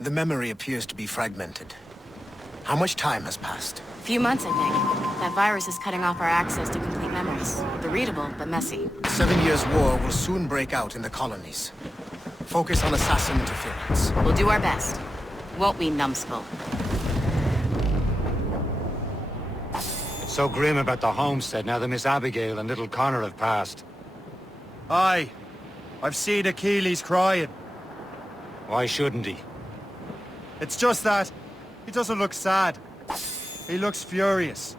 The memory appears to be fragmented. How much time has passed? A few months, I think. That virus is cutting off our access to complete memories. They're readable, but messy. The 7 Years' War will soon break out in the colonies. Focus on assassin interference. We'll do our best. Won't we, numbskull? It's so grim about the homestead now that Miss Abigail and little Connor have passed. Aye. I've seen Achilles crying. Why shouldn't he? It's just that he doesn't look sad. He looks furious.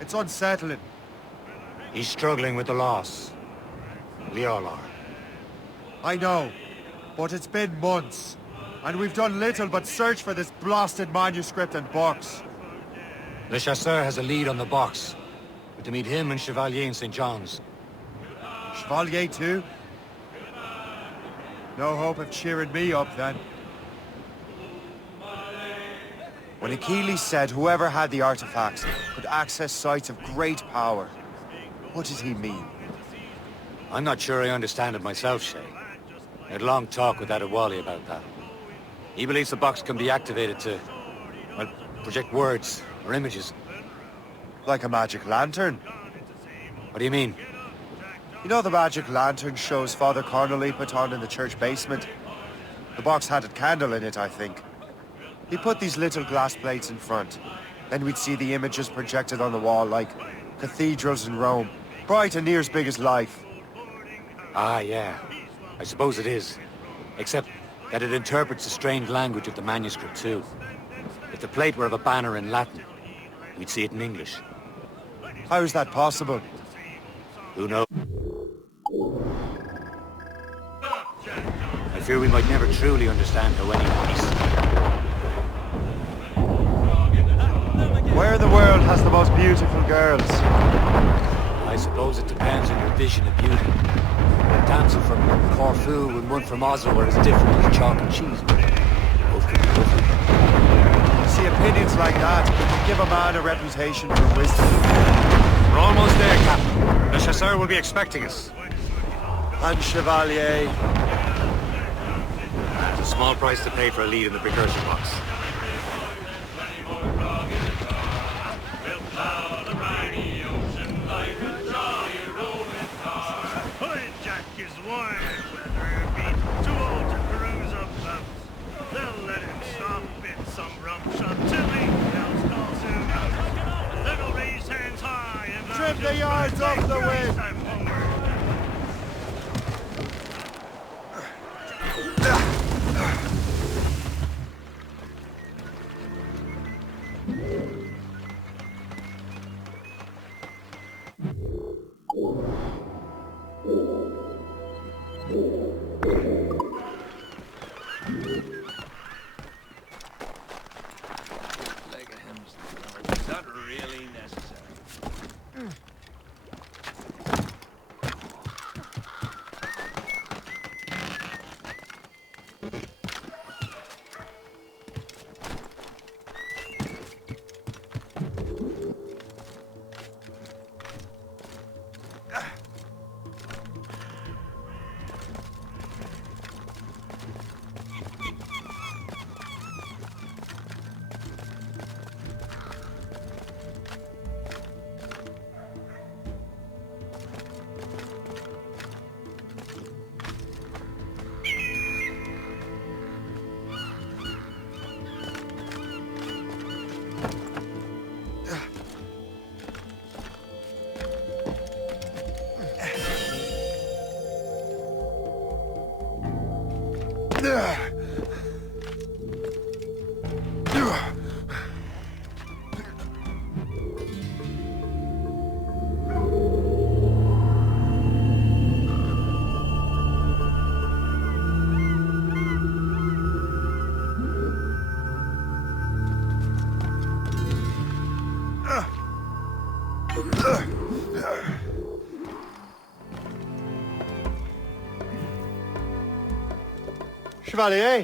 It's unsettling. He's struggling with the loss. We all are. I know, but it's been months, and we've done little but search for this blasted manuscript and box. Le Chasseur has a lead on the box. We're to meet him and Chevalier in St. John's. Chevalier too? No hope of cheering me up then. When Achilles said whoever had the artifacts could access sites of great power, what did he mean? I'm not sure I understand it myself, Shay. I had a long talk with Adewale about that. He believes the box can be activated to, well, project words or images. Like a magic lantern? What do you mean? You know the magic lantern shows Father Connolly put on in the church basement? The box had a candle in it, I think. He put these little glass plates in front. Then we'd see the images projected on the wall like cathedrals in Rome. Bright and near as big as life. Ah, yeah. I suppose it is. Except that it interprets the strange language of the manuscript, too. If the plate were of a banner in Latin, we'd see it in English. How is that possible? Who knows? I fear we might never truly understand how any piece. Where in the world has the most beautiful girls? I suppose it depends on your vision of beauty. A damsel from Corfu and one from Oslo are as different as chalk and cheese, but both could be lovely. See, opinions like that give a man a reputation for wisdom. We're almost there, Captain. The Chasseur will be expecting us. And Chevalier. It's a small price to pay for a lead in the precursor box. Trim the yards off the wind! Is that really necessary? Chevalier,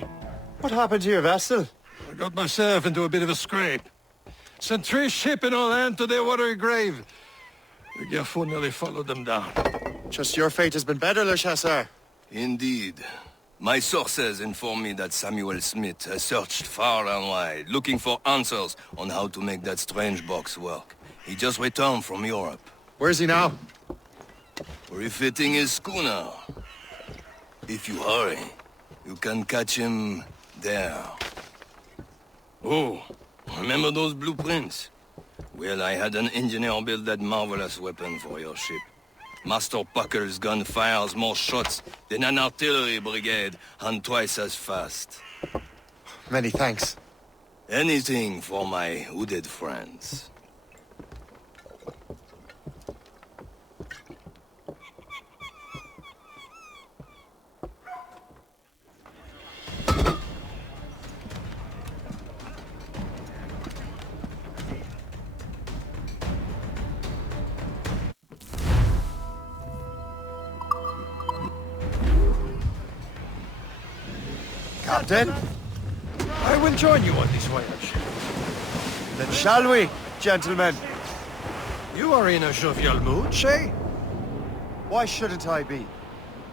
what happened to your vessel? I got myself into a bit of a scrape. Sent 3 shipping on land to their watery grave. The Gaffo nearly followed them down. Just your fate has been better, Le Chasseur. Indeed. My sources inform me that Samuel Smith has searched far and wide, looking for answers on how to make that strange box work. He just returned from Europe. Where's he now? Refitting his schooner. If you hurry, you can catch him there. Oh, remember those blueprints? Well, I had an engineer build that marvelous weapon for your ship. Master Puckle's gun fires more shots than an artillery brigade, and twice as fast. Many thanks. Anything for my hooded friends. Captain? I will join you on this voyage. Then shall we, gentlemen? You are in a jovial mood, Shay? Why shouldn't I be?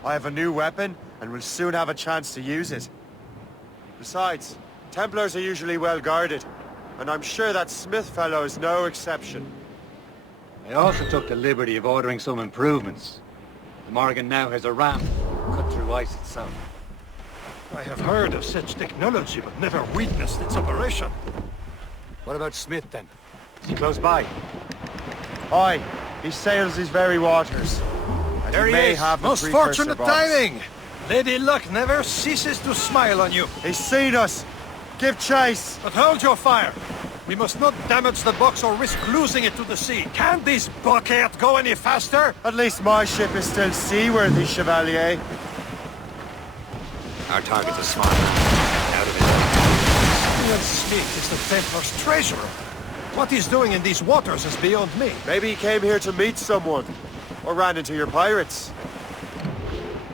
I have a new weapon, and will soon have a chance to use it. Besides, Templars are usually well guarded, and I'm sure that Smith fellow is no exception. I also took the liberty of ordering some improvements. The Morgan now has a ram cut through ice itself. I have heard of such technology, but never witnessed its operation. What about Smith, then? Is he close by? Aye, he sails these very waters. And There he he may is! have the Most precursor fortunate box. timing! Lady Luck never ceases to smile on you. He's seen us! Give chase! But hold your fire! We must not damage the box or risk losing it to the sea. Can this bucket go any faster? At least my ship is still seaworthy, Chevalier. Our target's a smart man. Out of it. Ian Smith is the Templar's treasurer. What he's doing in these waters is beyond me. Maybe he came here to meet someone. Or ran into your pirates.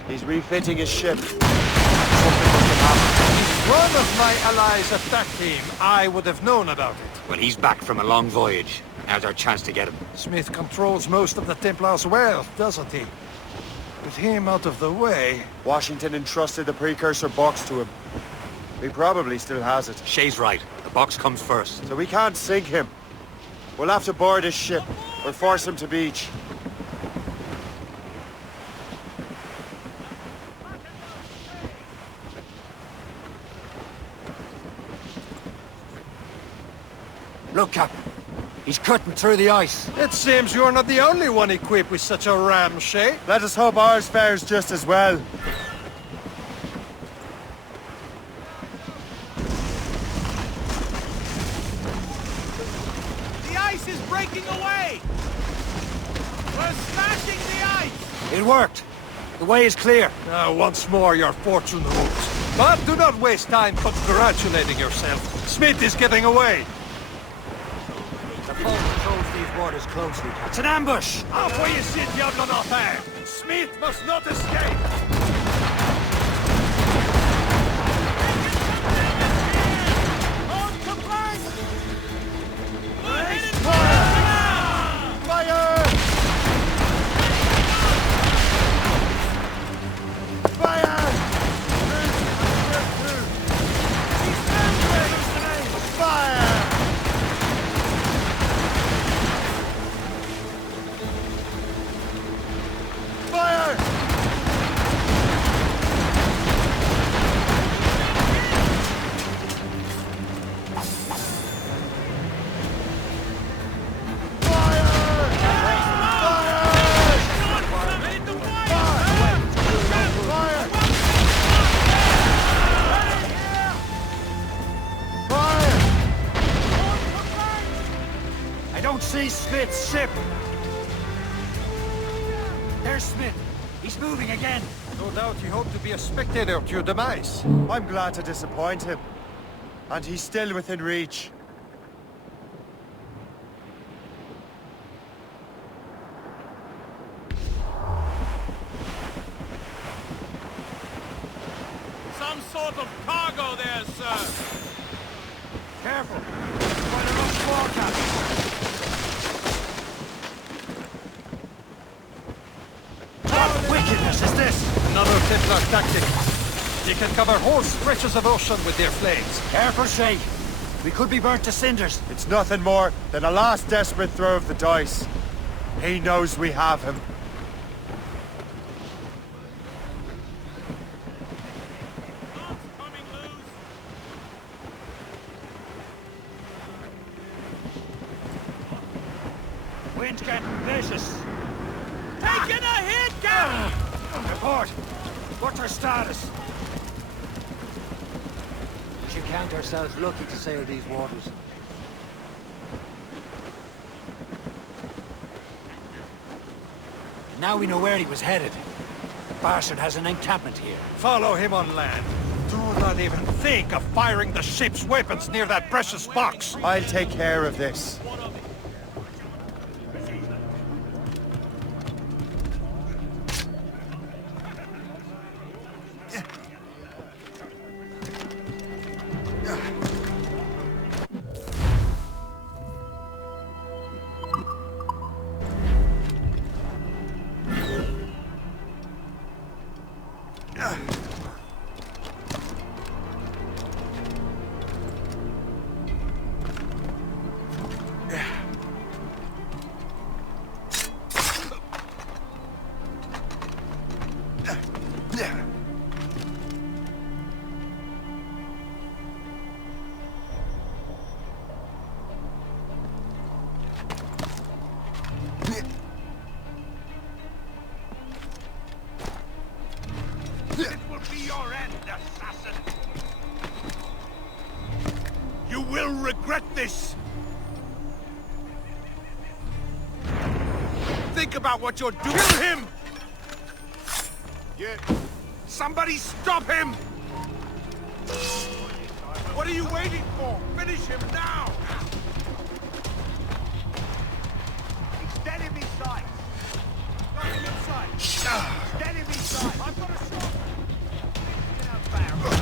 He's refitting his ship. Something must have happened. If one of my allies attacked him, I would have known about it. Well, he's back from a long voyage. Now's our chance to get him. Smith controls most of the Templar's wealth, doesn't he? With him out of the way... Washington entrusted the precursor box to him. He probably still has it. Shay's right. The box comes first. So we can't sink him. We'll have to board his ship, or force him to beach. Look, Captain. He's cutting through the ice. It seems you're not the only one equipped with such a ram, Shay. Let us hope ours fares just as well. The ice is breaking away! We're smashing the ice! It worked. The way is clear. Now, once more, your fortune rules. But do not waste time congratulating yourself. Smith is getting away. The foe controls these waters closely. It's an ambush! Off where you sit, Diablo d'Enfer! Smith must not escape! See Smith's ship! There's Smith. He's moving again. No doubt he hoped to be a spectator to your demise. I'm glad to disappoint him. And he's still within reach. Some sort of cargo there, sir! Careful! Quite a rough forecast. What wickedness is this? Another Templar tactic. They can cover whole stretches of ocean with their flames. Careful, Shay. We could be burnt to cinders. It's nothing more than a last desperate throw of the dice. He knows we have him. Wind's getting vicious. Taking a hit, Gary! Report. What's our status? We should count ourselves lucky to sail these waters. Now we know where he was headed. The bastard has an encampment here. Follow him on land. Do not even think of firing the ship's weapons near that precious box. I'll take care of this. It will be your end, assassin! You will regret this! Think about what you're doing! Kill him! Yeah. Somebody stop him! What are you waiting for? Finish him now! He's dead in me sight! Got him in sight! He's dead in me sight! I've got a shot!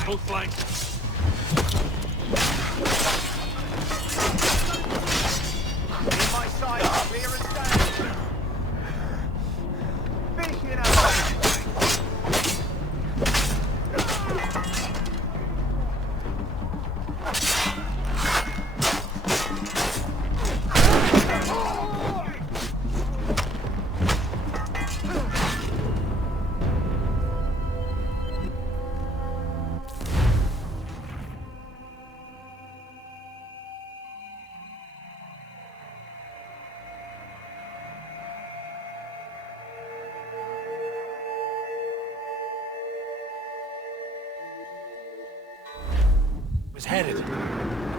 Full flank! In my sight! Clear and stand! Finish him out! Was headed. The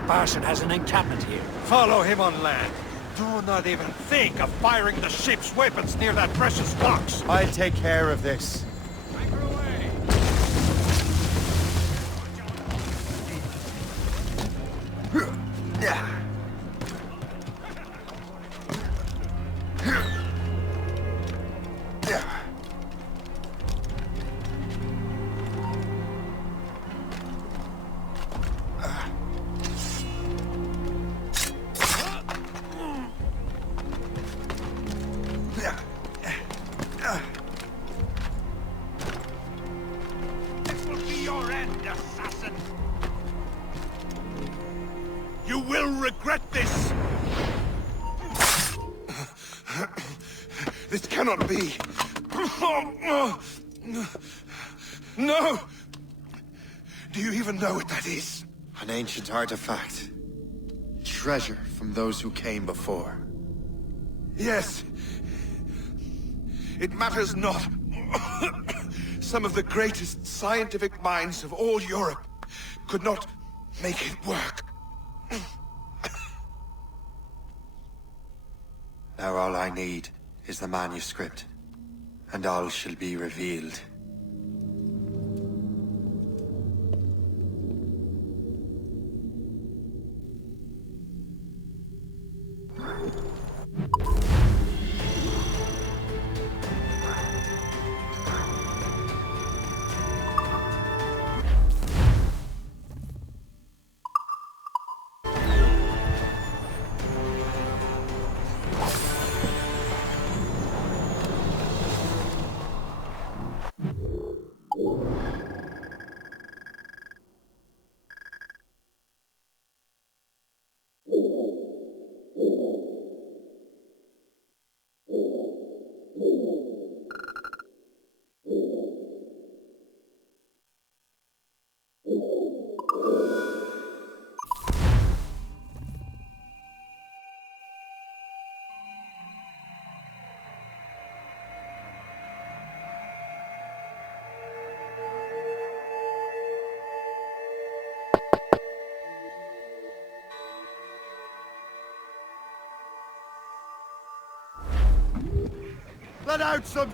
bastard has an encampment here. Follow him on land. Do not even think of firing the ship's weapons near that precious box. I'll take care of this. Anchor away! This will be your end, assassin! You will regret this! This cannot be! No! Do you even know what that is? An ancient artifact. Treasure from those who came before. Yes. It matters not. Some of the greatest scientific minds of all Europe could not make it work. Now all I need is the manuscript, and all shall be revealed. Let out some...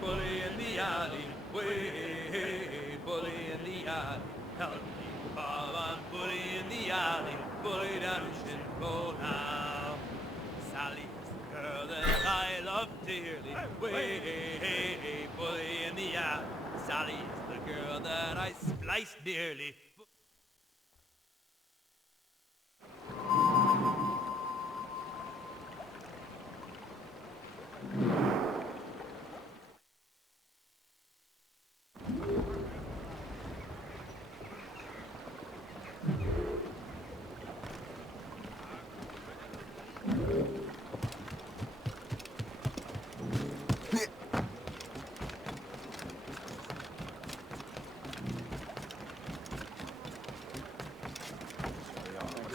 Bully in the alley, way, bully in the alley. Help me, bully in the alley, bully down in Shinbo now. Sally's the girl that I love dearly, way, bully in the alley. Sally's the girl that I spliced nearly.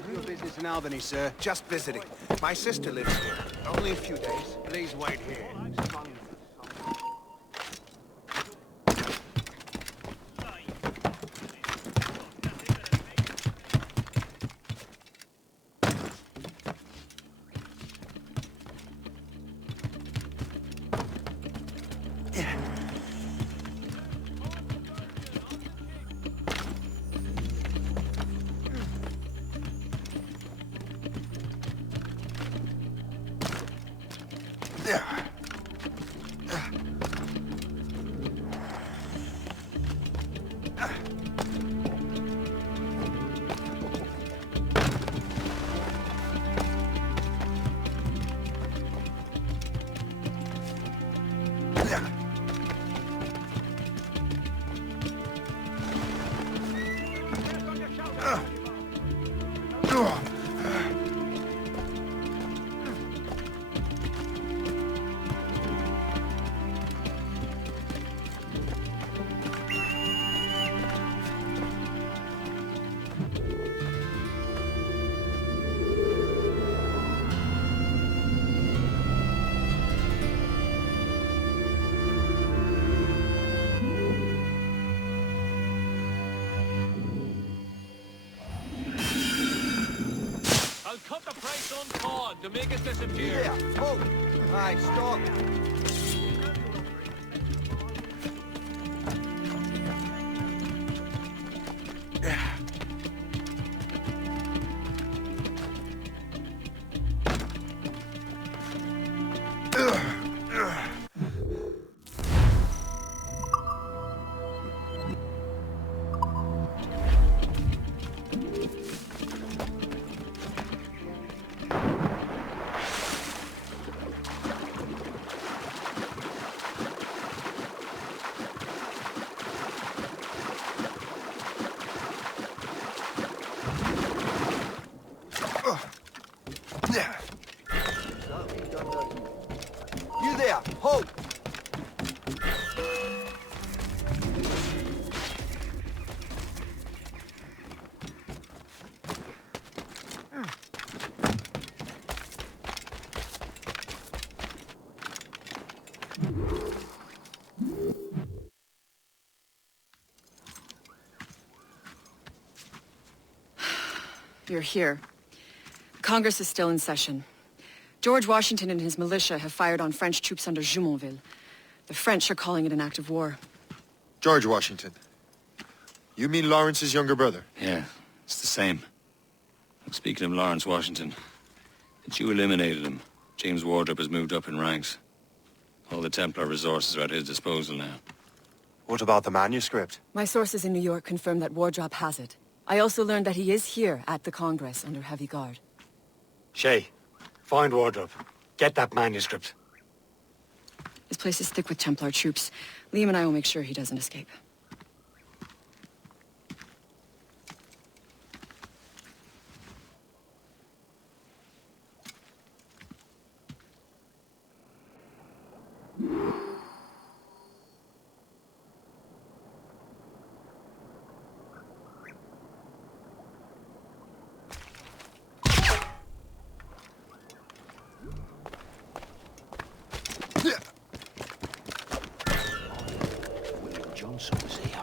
Real business in Albany, sir. Just visiting. My sister lives here. Only a few days. Please wait here. Cut the price on corn to make it disappear. Yeah. Oh. Right, stop. You there, hold! You're here. Congress is still in session. George Washington and his militia have fired on French troops under Jumonville. The French are calling it an act of war. George Washington. You mean Lawrence's younger brother? Yeah, it's the same. Speaking of Lawrence Washington, since you eliminated him, James Wardrop has moved up in ranks. All the Templar resources are at his disposal now. What about the manuscript? My sources in New York confirm that Wardrop has it. I also learned that he is here at the Congress under heavy guard. Shay, find Wardrop. Get that manuscript. His place is thick with Templar troops. Liam and I will make sure he doesn't escape.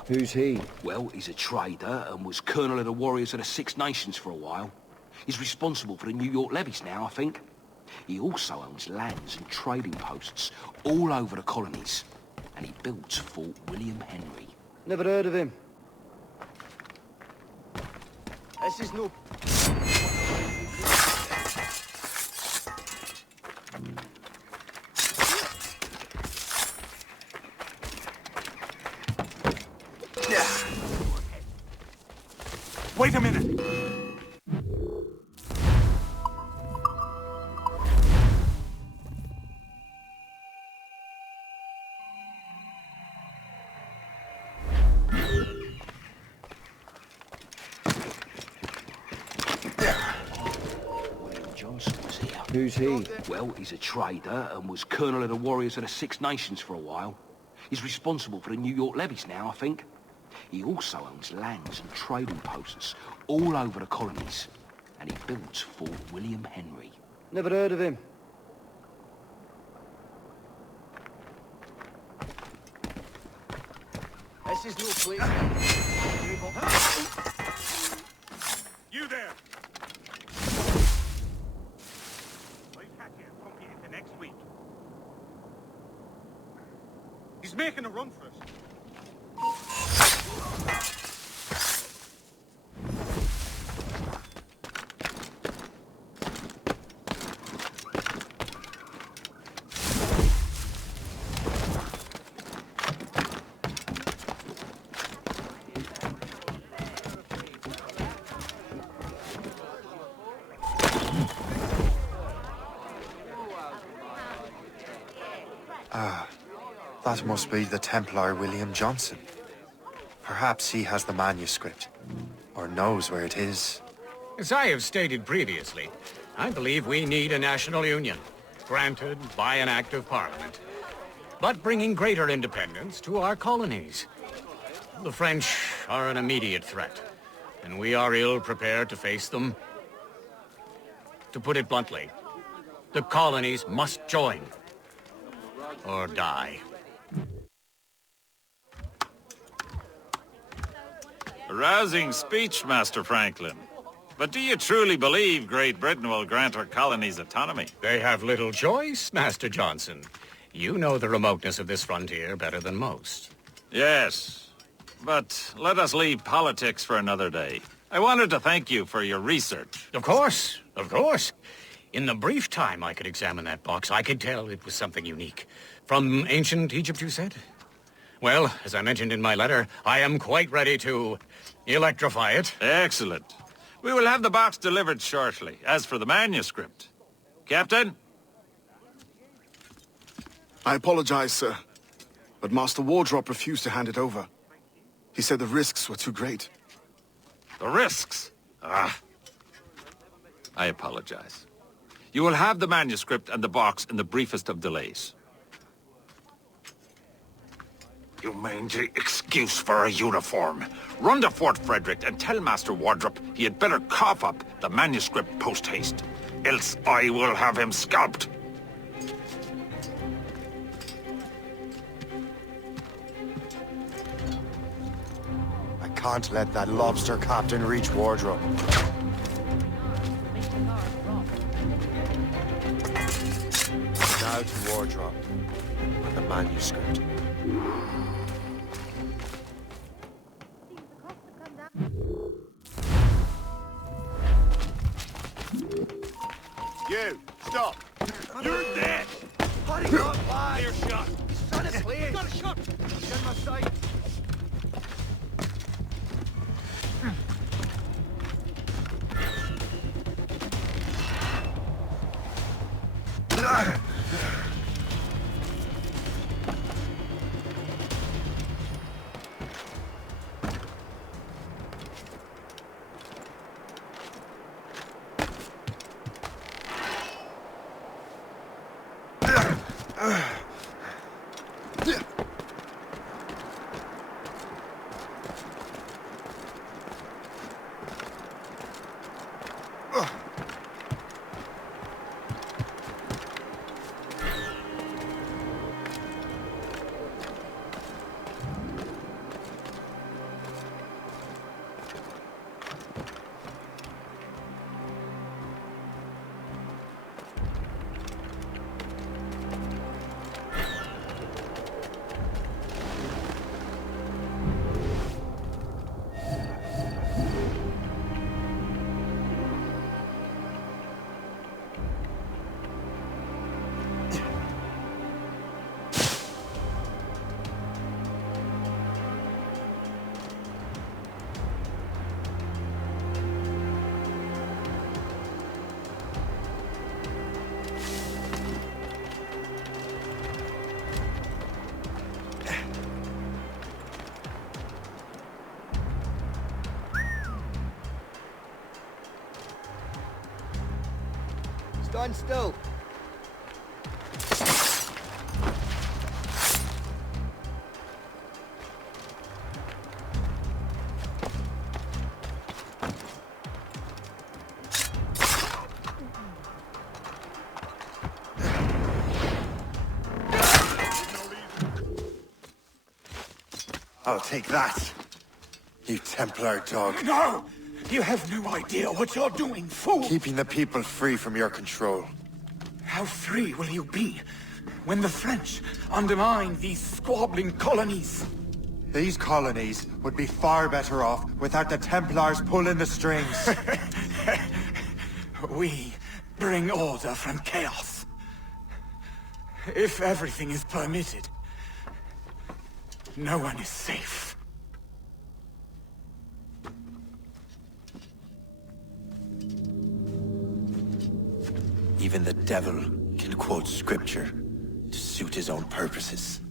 Who's he? Well, he's a trader and was colonel of the warriors of the Six Nations for a while. He's responsible for the New York levies now, I think. He also owns lands and trading posts all over the colonies. And he builds Fort William Henry. Never heard of him. This is no... Wait a minute! Who's he? Well, he's a trader and was colonel of the warriors of the Six Nations for a while. He's responsible for the New York levies now, I think. He also owns lands and trading posts all over the colonies. And he builds Fort William Henry. Never heard of him. This is no place. You there! I'll catch you and pump you into next week. He's making a run for us. That must be the Templar William Johnson. Perhaps he has the manuscript, or knows where it is. As I have stated previously, I believe we need a national union, granted by an act of parliament, but bringing greater independence to our colonies. The French are an immediate threat, and we are ill prepared to face them. To put it bluntly, the colonies must join, or die. A rousing speech, Master Franklin. But do you truly believe Great Britain will grant her colonies autonomy? They have little choice, Master Johnson. You know the remoteness of this frontier better than most. Yes, but let us leave politics for another day. I wanted to thank you for your research. Of course, of course. In the brief time I could examine that box, I could tell it was something unique. From ancient Egypt, you said? Well, as I mentioned in my letter, I am quite ready to electrify it. Excellent. We will have the box delivered shortly. As for the manuscript... Captain? I apologize, sir, but Master Wardrop refused to hand it over. He said the risks were too great. The risks? Ah. I apologize. You will have the manuscript and the box in the briefest of delays. You mangy excuse for a uniform. Run to Fort Frederick and tell Master Wardrop he had better cough up the manuscript post-haste. Else I will have him scalped. I can't let that lobster captain reach Wardrobe. Now to Wardrobe and the manuscript. You, stop! You're dead! Hurry up, lad! Clear shot! He's trying to play! Got a shot! He's in my sight! Stand still. I'll take that, you Templar dog. No! You have no idea what you're doing, fool! Keeping the people free from your control. How free will you be when the French undermine these squabbling colonies? These colonies would be far better off without the Templars pulling the strings. We bring order from chaos. If everything is permitted, no one is safe. Even the devil can quote scripture to suit his own purposes.